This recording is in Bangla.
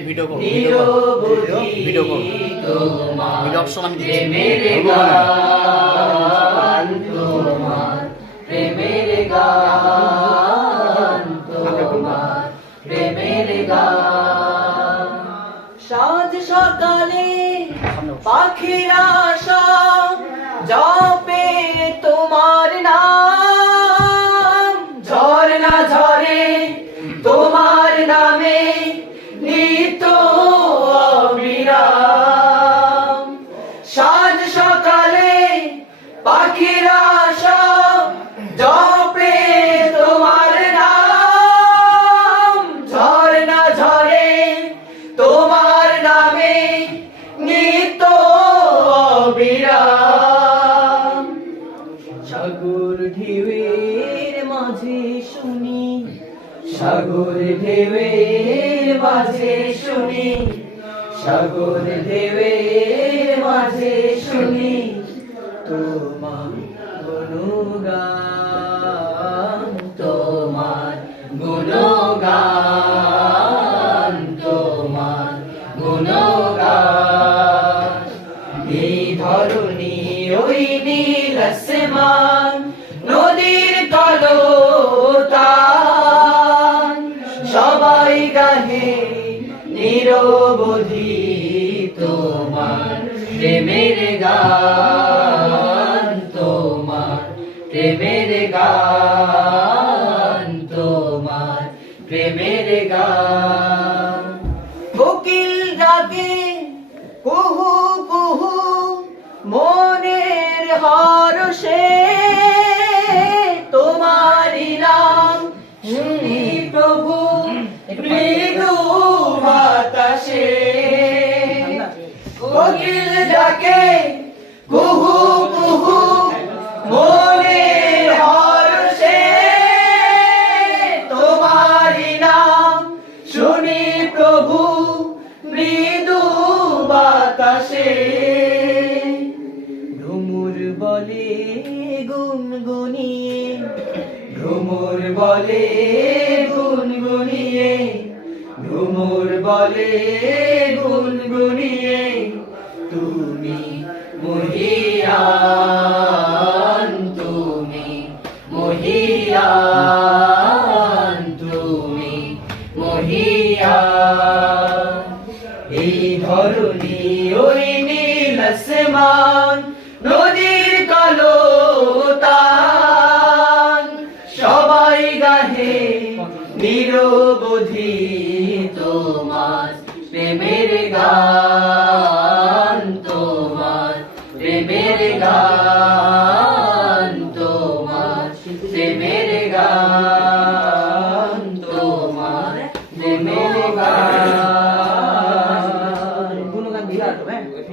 ভিডিও করো নিরবধি ভিডিও করো তোমার ভিডিও অপশন আমি দিচ্ছি প্রেমের গান তোমার প্রেমের গান তোমার প্রেমের গান সাজ সকালে পাখিরা সব জপে তোমার নাম ঝরনা ঝরে তোমার নামে নিত অবিরাম সাজ সকালে পাখিরা সব জপে তোমার নাম ঝরনা ঝরে তোমার নামে নিত অবিরাম সাগর ঢেউয়ের মাঝে শুনি সাগর ঢেউয়ের মাঝে শুনি সাগর ঢেউয়ের মাঝে শুনি তোমার গুণগান তোমার গুণগান তোমার গুণগান এই ধরণী ওই নীল আসমান নদীর কলতান সবাই গাহে নিরবধি তোমার প্রেমের গান তোমার প্রেমের গান তোমার প্রেমের গান কোকিল ডাকে কুহু কুহু মনের হরষে তোমারি নাম শুনি প্রভু মৃদু বাতাসে কোকিল ডাকে কুহু কুহু মনের হরষে তোমারি নাম শুনি প্রভু মৃদু বাতাসে ঘুমুর বলে গুনগুনিয়ে ঘুমুর বলে গুনগুনিয়ে ঘুমুর বলে গুনগুনিয়ে তুমি মহিয়ান তুমি মহিয়ান তুমি মহিয়ান এই ধরণী ওই নীল আসমান নদীর কলতান সবাই গাহে নিরবধি তোমার প্রেমের গান তোমার প্রেমের গান তোমার প্রেমের গান তোমার প্রেমের